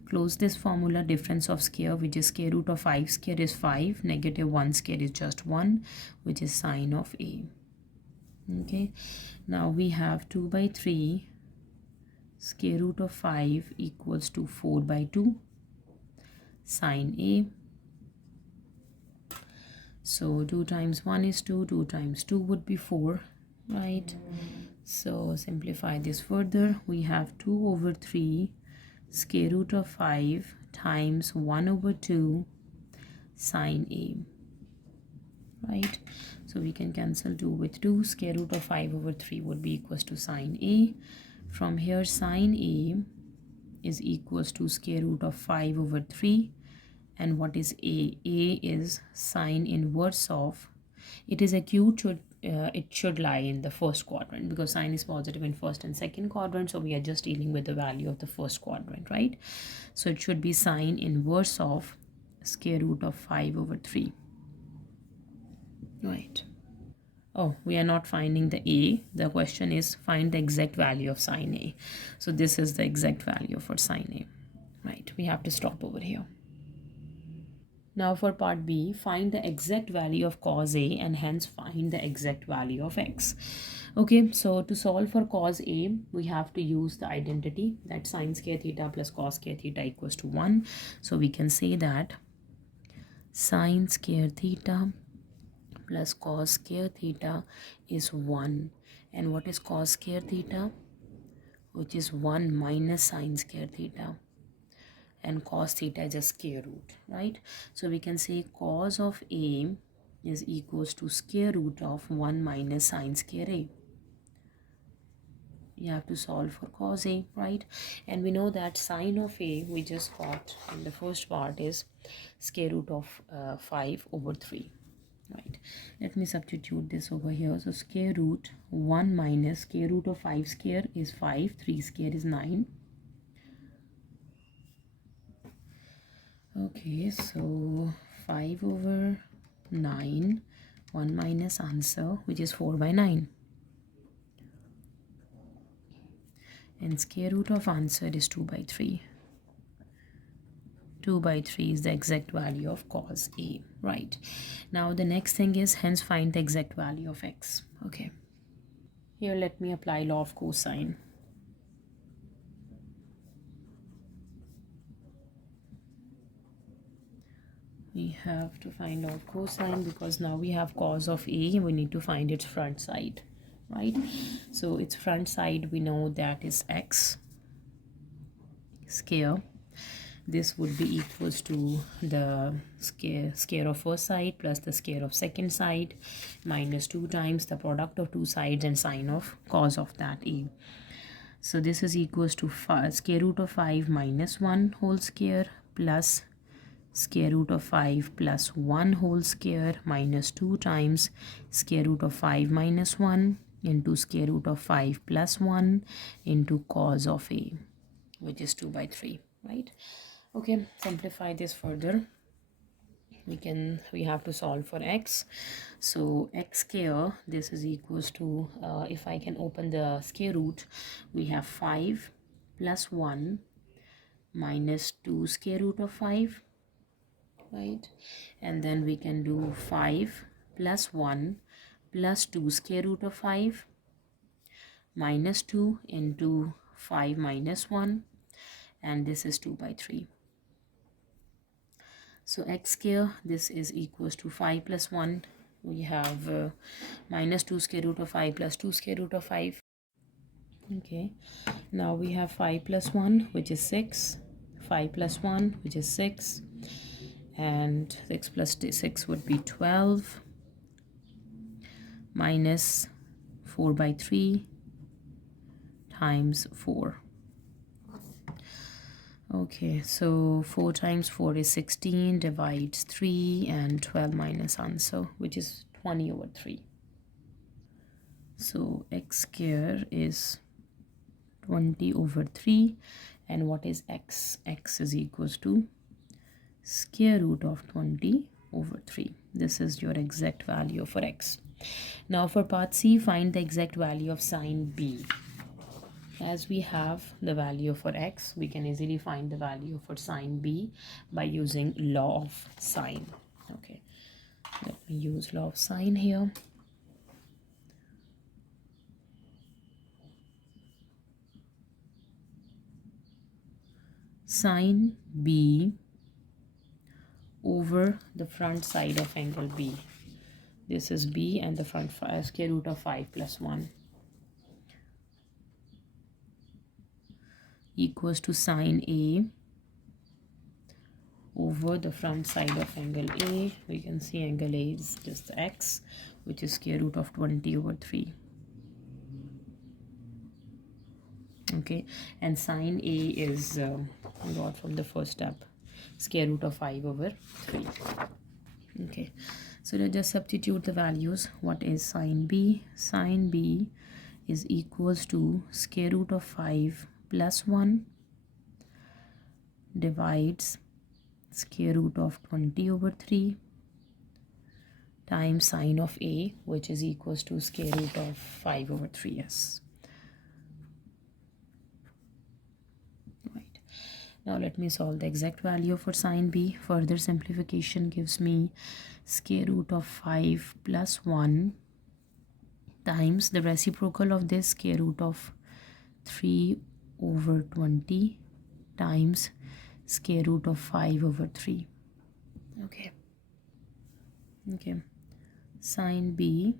Close this formula, difference of square, which is square root of 5 square is 5, negative 1 square is just 1, which is sine of A. Okay, now we have 2 by 3 square root of 5 equals to 4 by 2 sine A. So 2 times 1 is 2, 2 times 2 would be 4, right? So simplify this further. We have 2 over 3 square root of 5 times 1 over 2 sine A, right? So we can cancel 2 with 2. Square root of 5 over 3 would be equals to sine A. From here, sine A is equals to square root of 5 over 3. And what is A? A is sine inverse of, it is acute, it should lie in the first quadrant because sine is positive in first and second quadrant. So we are just dealing with the value of the first quadrant, right? So it should be sine inverse of square root of 5 over 3, right? Oh, we are not finding the A. The question is find the exact value of sine A. So this is the exact value for sine A, right? We have to stop over here. Now for part B, find the exact value of cos A and hence find the exact value of x. Okay, so to solve for cos A, we have to use the identity that sine square theta plus cos square theta equals to 1. So we can say that sine square theta plus cos square theta is 1. And what is cos square theta? Which is 1 minus sine square theta. And cos theta is a square root, right? So we can say cos of A is equals to square root of 1 minus sine square A. You have to solve for cos A, right? And we know that sine of A we just got in the first part is square root of 5 over 3, right? Let me substitute this over here. So square root 1 minus square root of 5 square is 5, 3 square is 9. Okay, so 5 over 9, 1 minus answer, which is 4 by 9. And square root of answer is 2 by 3. 2 by 3 is the exact value of cos A, right? Now the next thing is, hence find the exact value of x. Okay, here let me apply law of cosine. We have to find out cosine because now we have cos of A, we need to find its front side, right? So its front side, we know that is x square. This would be equals to the square of first side plus the square of second side minus 2 times the product of two sides and sine of cos of that A. So this is equals to square root of 5 minus 1 whole square plus square root of 5 plus 1 whole square minus 2 times square root of 5 minus 1 into square root of 5 plus 1 into cos of A, which is 2 by 3, right? Okay, simplify this further. We have to solve for x. So x square, this is equals to, if I can open the square root, we have 5 plus 1 minus 2 square root of 5, right? And then we can do 5 plus 1 plus 2 square root of 5 minus 2 into 5 minus 1, and this is 2 by 3. So x square, this is equals to 5 plus 1. We have minus 2 square root of 5 plus 2 square root of 5. Okay, now we have 5 plus 1, which is 6. 5 plus 1, which is 6. And 6 plus 6 would be 12. Minus 4 by 3 times 4. Okay, so 4 times 4 is 16, divides 3, and 12 minus answer, which is 20 over 3. So x square is 20 over 3. And what is x? X is equals to square root of 20 over 3. This is your exact value for x. Now for part C, find the exact value of sine B. As we have the value for x, we can easily find the value for sine B by using law of sine. Okay, let me use law of sine here. Sine B over the front side of angle B. This is B and the front square root of 5 plus 1 equals to sine A over the front side of angle A. We can see angle A is just x, which is square root of 20 over 3. Okay, and sine A is got from the first step, square root of 5 over 3. Okay, so let's just substitute the values. What is sine B? Sine B is equals to square root of 5 plus 1 divides square root of 20 over 3 times sine of A, which is equals to square root of 5 over 3s. Right. Now let me solve the exact value for sine B. Further simplification gives me square root of 5 plus 1 times the reciprocal of this, square root of 3 over 20 times square root of 5 over 3. Okay, sine B,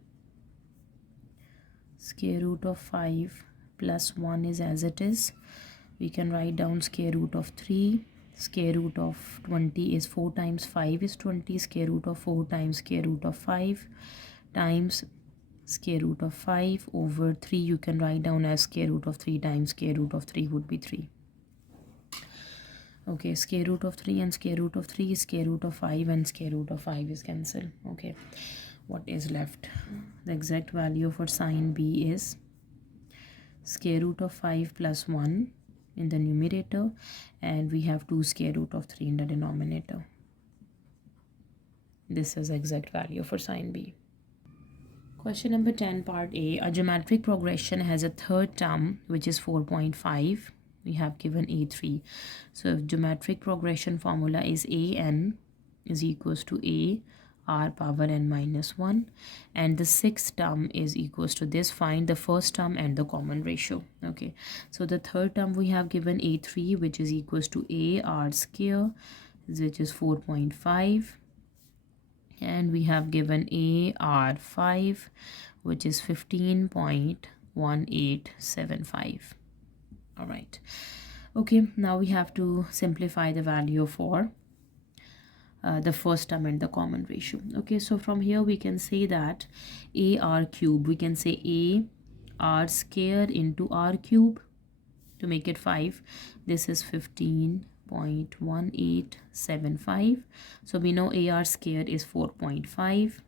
square root of 5 plus 1 is as it is. We can write down square root of 3. Square root of 20 is 4 times 5 is 20. Square root of 4 times square root of 5 times square root of 5 over 3. You can write down as square root of 3 times square root of 3 would be 3. Okay, square root of 3 and square root of 3 is square root of 5, and square root of 5 is cancelled. Okay, what is left? The exact value for sine B is square root of 5 plus 1 in the numerator, and we have 2 square root of 3 in the denominator. This is exact value for sine B. Question number 10, part A. A geometric progression has a third term which is 4.5. we have given a3. So if geometric progression formula is an is equals to a r power n minus 1, and the sixth term is equals to this, find the first term and the common ratio. Okay, so the third term we have given a3, which is equals to a r square, which is 4.5, and we have given a r5, which is 15.1875. all right. Okay, now we have to simplify the value for the first term and the common ratio. Okay, so from here we can say that a r cube, we can say a r square into r cube to make it 5. This is 15.1875. so we know a r square is 4.5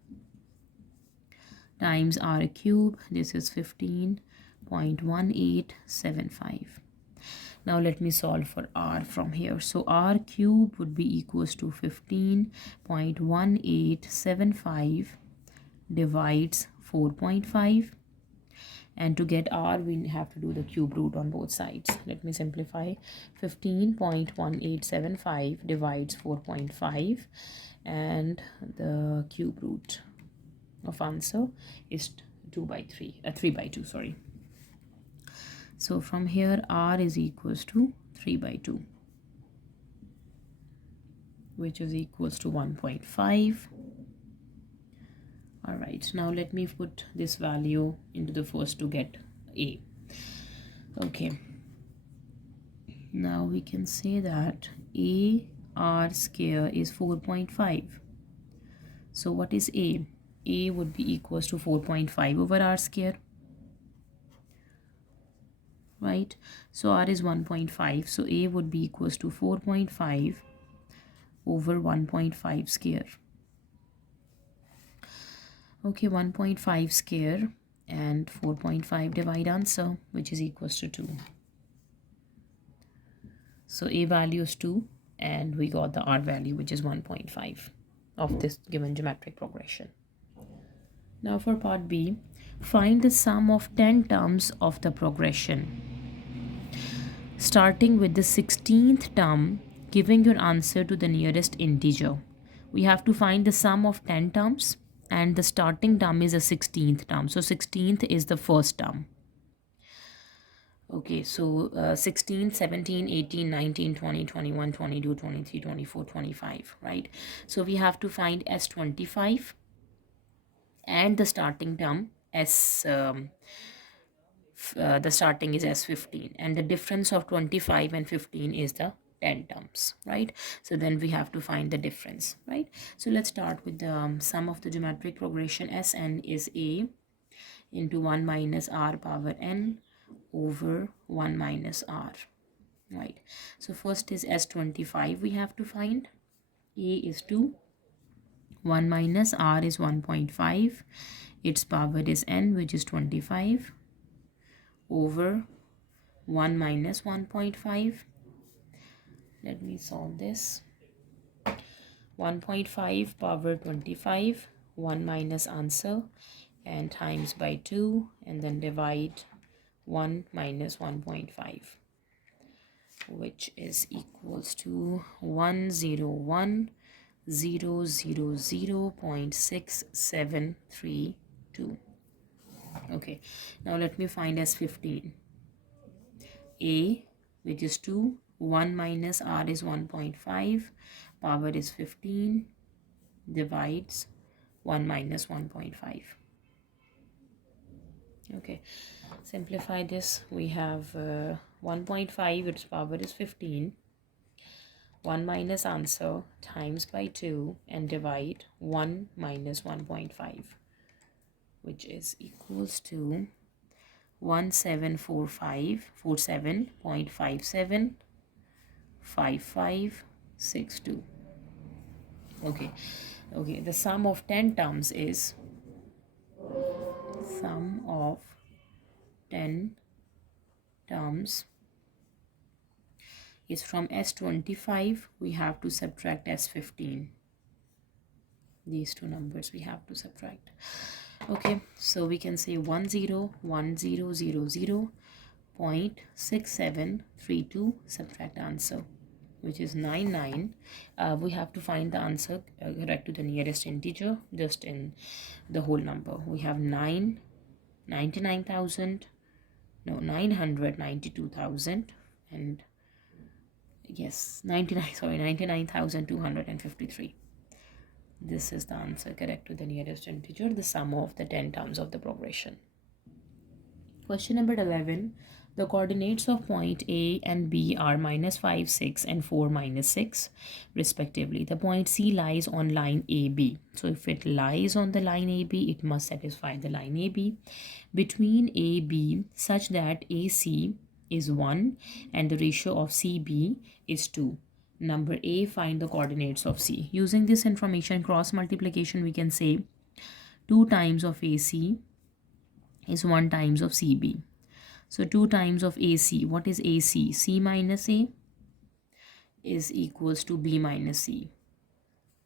times r cube. This is 15.1875. Now let me solve for r from here. So r cube would be equals to 15.1875 divides 4.5. And to get r, we have to do the cube root on both sides. Let me simplify. 15.1875 divides 4.5, and the cube root of answer is 3/2, sorry. So from here r is equals to 3/2, which is equals to 1.5. all right, now let me put this value into the first to get a. Okay, now we can say that a r square is 4.5. so what is a? A would be equals to 4.5 over r square, right? So r is 1.5, so a would be equals to 4.5 over 1.5 square. Okay, 1.5 square and 4.5 divide answer, which is equals to 2. So a value is 2 and we got the r value, which is 1.5 of this given geometric progression. Now for part B, find the sum of 10 terms of the progression. Starting with the 16th term, giving your answer to the nearest integer. We have to find the sum of 10 terms, and the starting term is a 16th term. So 16th is the first term. Okay, so 16, 17, 18, 19, 20, 21, 22, 23, 24, 25, right? So we have to find S25 and the starting term the starting is S15, and the difference of 25 and 15 is the 10 terms, right? So then we have to find the difference, right? So let's start with the sum of the geometric progression. Sn is a into 1 minus r power n over 1 minus r, right? So first is S25 we have to find. A is 2, 1 minus r is 1.5, its power is n, which is 25, over 1 minus 1.5. Let me solve this. 1.5 power 25, 1 minus answer, and times by 2, and then divide 1 minus 1.5, which is equals to 101,000.6732. Okay, now let me find S15. A, which is 2, 1 minus r is 1.5, power is 15, divides 1 minus 1.5. Okay, simplify this. We have 1.5, its power is 15, 1 minus answer times by 2, and divide 1 minus 1.5, which is equals to 1745.575562. Okay, the sum of 10 terms is sum of 10 terms is from S25 we have to subtract S15. These two numbers we have to subtract. Okay, so we can say 101000 0.6732, subtract answer, which is 99. We have to find the answer correct to the nearest integer just in the whole number. We have 992,000 and yes, 99,253. This is the answer correct to the nearest integer, the sum of the 10 terms of the progression. Question number 11. The coordinates of point A and B are -5, 6 and 4, -6 respectively. The point C lies on line AB. So if it lies on the line AB, it must satisfy the line AB. Between AB such that AC is 1 and the ratio of CB is 2. Number A, find the coordinates of C. Using this information, cross multiplication, we can say 2 times of AC is 1 times of CB. So 2 times of AC. What is AC? C minus A is equals to B minus C.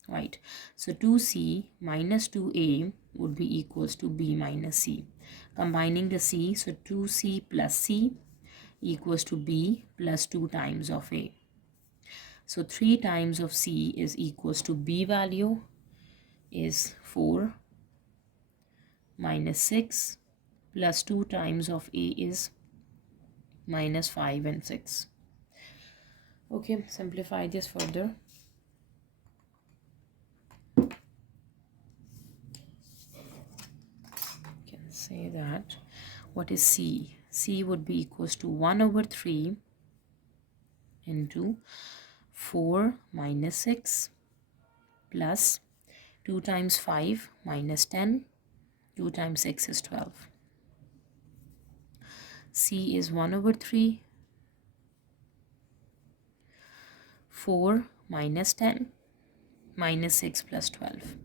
Right. So 2C minus 2A would be equals to B minus C. Combining the C, so 2C plus C equals to B plus 2 times of A. So 3 times of C is equals to B value is 4 minus 6 plus 2 times of A is -5 and 6. Okay, simplify this further. You can say that what is C? C would be equals to 1/3 into 4 minus 6 plus 2 times 5 minus 10. 2 times 6 is 12. C is 1/3, 4 minus 10 minus 6 plus 12.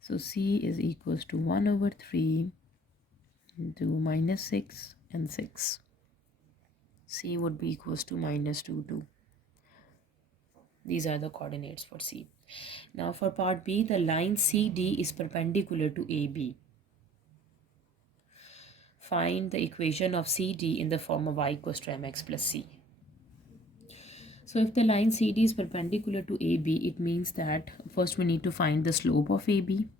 So C is equals to 1/3 into -6 and 6. C would be equals to -2, 2. These are the coordinates for C. Now for part B, the line CD is perpendicular to AB. Find the equation of CD in the form of y equals to mx plus c. So if the line CD is perpendicular to AB, it means that first we need to find the slope of AB.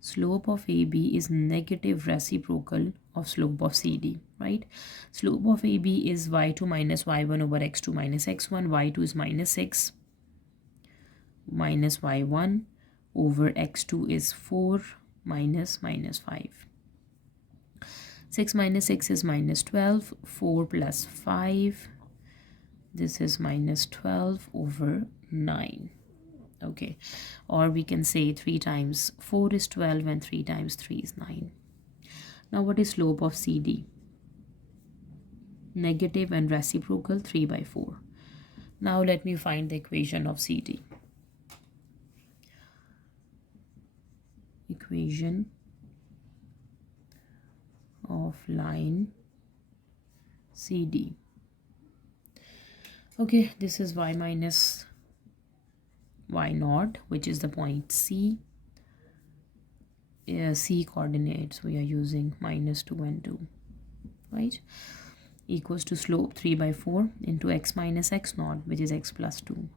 Slope of AB is negative reciprocal of slope of CD, right? Slope of AB is y2 minus y1 over x2 minus x1. y2 is -6 minus y1 over x2 is 4 minus -5. 6 minus 6 is -12. 4 plus 5. This is -12 over 9. Okay. Or we can say 3 times 4 is 12 and 3 times 3 is 9. Now what is slope of CD? Negative and reciprocal 3/4. Now let me find the equation of CD. Equation of line CD. Okay, this is y minus y naught, which is the point C. C coordinates we are using -2 and 2, right? Equals to slope 3/4 into x minus x naught, which is x plus 2.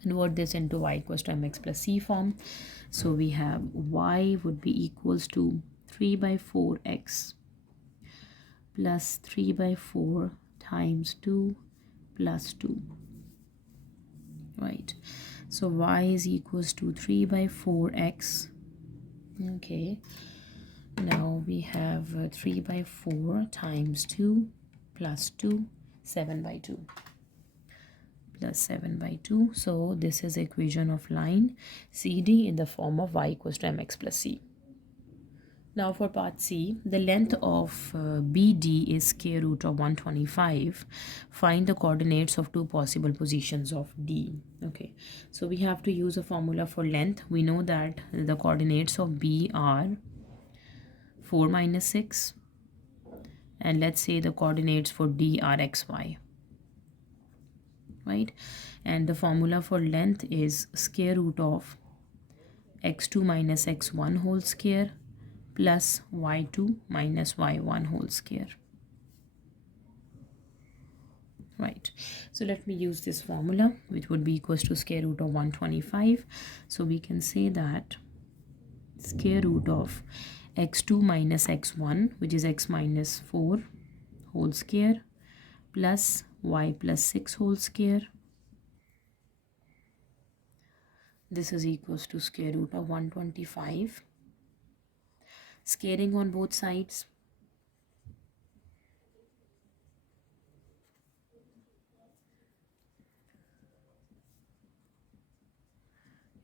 Convert this into y equals to mx plus c form. So we have y would be equals to 3/4x plus 3/4 times 2 plus 2, right? So y is equals to 3/4x. Okay, now we have 3/4 times 2 plus 2, 7/2 plus 7/2. So this is equation of line CD in the form of y equals to mx plus c. Now for part C, the length of BD is square root of 125. Find the coordinates of 2 possible positions of D. Okay, so we have to use a formula for length. We know that the coordinates of B are 4 minus 6. And let's say the coordinates for D are xy. Right? And the formula for length is square root of x2 minus x1 whole square plus y2 minus y1 whole square. Right, so let me use this formula, which would be equals to square root of 125. So we can say that square root of x2 minus x1, which is x minus 4 whole square, plus y plus 6 whole square. This is equals to square root of 125. Squaring on both sides.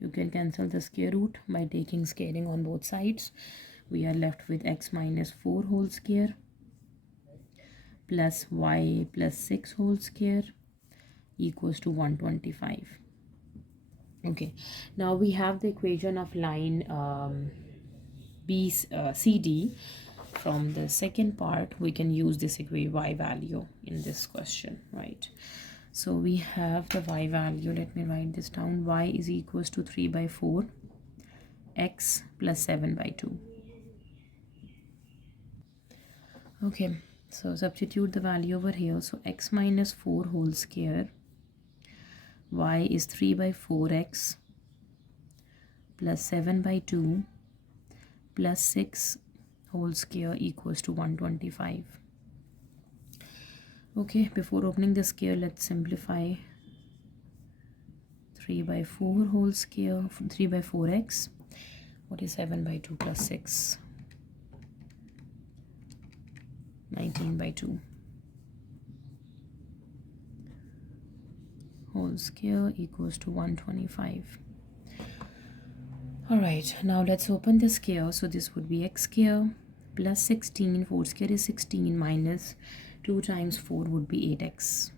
You can cancel the square root by taking squaring on both sides. We are left with x minus 4 whole square plus y plus 6 whole square equals to 125. Okay, now we have the equation of line CD. From the second part, we can use this y value in this question, right? So we have the y value. Let me write this down. Y is equals to 3 by 4 x plus 7 by 2. Okay, so substitute the value over here. So x minus 4 whole square, y is 3 by 4x plus 7 by 2 plus 6 whole square equals to 125. Okay, before opening the square, let's simplify. 3 by 4 whole square, 3 by 4x. What is 7 by 2 plus 6? 19 by 2 whole square equals to 125. All right, now let's open the square. So this would be x square plus 16, 4 square is 16, minus 2 times 4 would be 8x,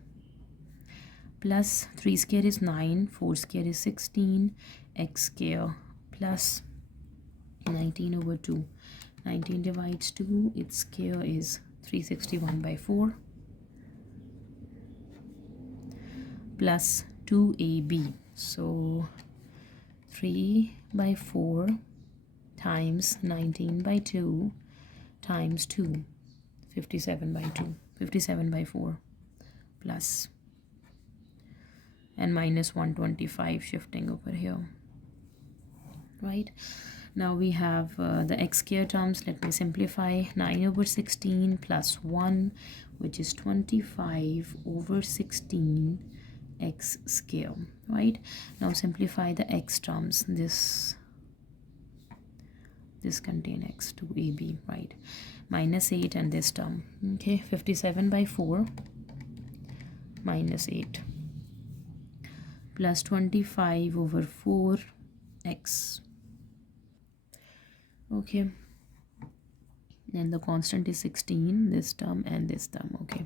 plus 3 square is 9, 4 square is 16, x square plus 19 over 2. 19 divides 2, its square is 361 by 4 plus 2ab. So 3 by 4 times 19 by 2 times 2, 57 by 2, 57 by 4 plus and minus 125 shifting over here. Right, now we have the x square terms. Let me simplify. 9 over 16 plus 1, which is 25 over 16 x square. Right, now simplify the x terms. This contain x to ab, right? Minus 8 and this term. Okay, 57 by 4 minus 8 plus 25 over 4x. Okay, and the constant is 16, this term and this term. Okay,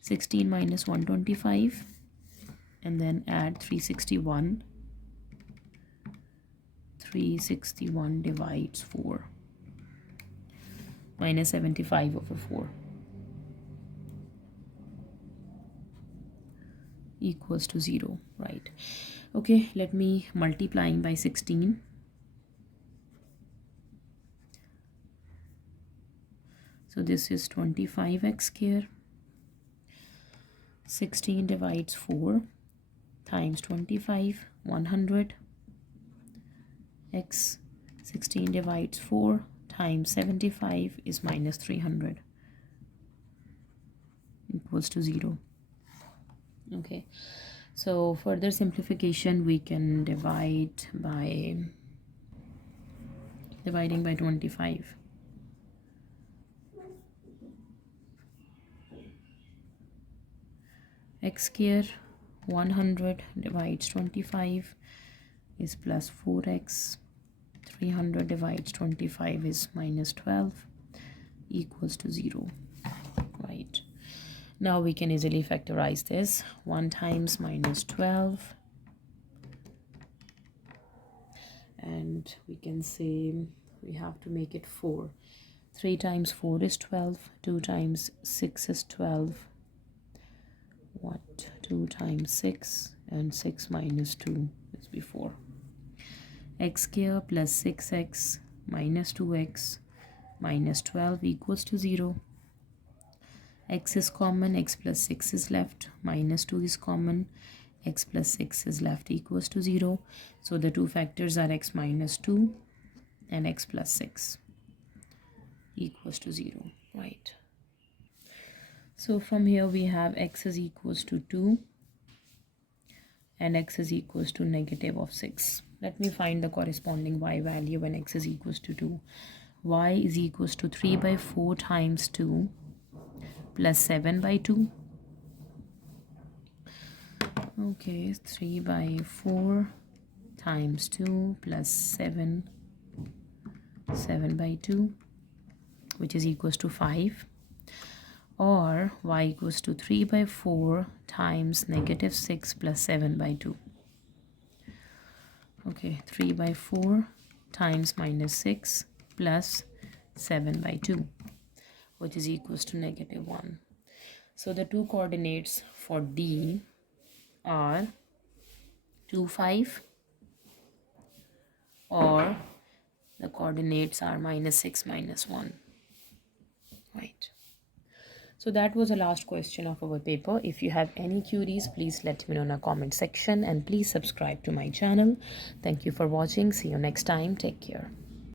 16 minus 125 and then add 361. 361 divides 4, minus 75 over 4 equals to 0. Right, okay, let me multiplying by 16. So this is 25x square. 16 divides 4 times 25, 100 x. 16 divides 4 times 75 is minus 300 equals to 0. Okay, so further simplification, we can divide by dividing by 25. X square 100 divides 25 is plus 4x. 300 divides 25 is minus 12 equals to 0. Right, now we can easily factorize this. 1 times minus 12, and we can say we have to make it 4. 3 times 4 is 12, 2 times 6 is 12, 2 times 6, and 6 minus 2 is before. X square plus 6x minus 2x minus 12 equals to 0. X is common, x plus 6 is left, minus 2 is common, x plus 6 is left equals to 0. So the two factors are x minus 2 and x plus 6 equals to 0, right? So from here we have x is equals to 2 and x is equals to negative of 6. Let me find the corresponding y value when x is equals to 2. Y is equals to 3 by 4 times 2 plus 7 by 2. Okay, 3 by 4 times 2 plus 7 by 2, which is equals to 5. Or y equals to 3 by 4 times negative 6 plus 7 by 2. Okay, 3 by 4 times minus 6 plus 7 by 2, which is equals to negative 1. So the two coordinates for D are 2, 5, or the coordinates are minus 6, minus 1, right? So that was the last question of our paper. If you have any queries, please let me know in the comment section, and please subscribe to my channel. Thank you for watching. See you next time. Take care.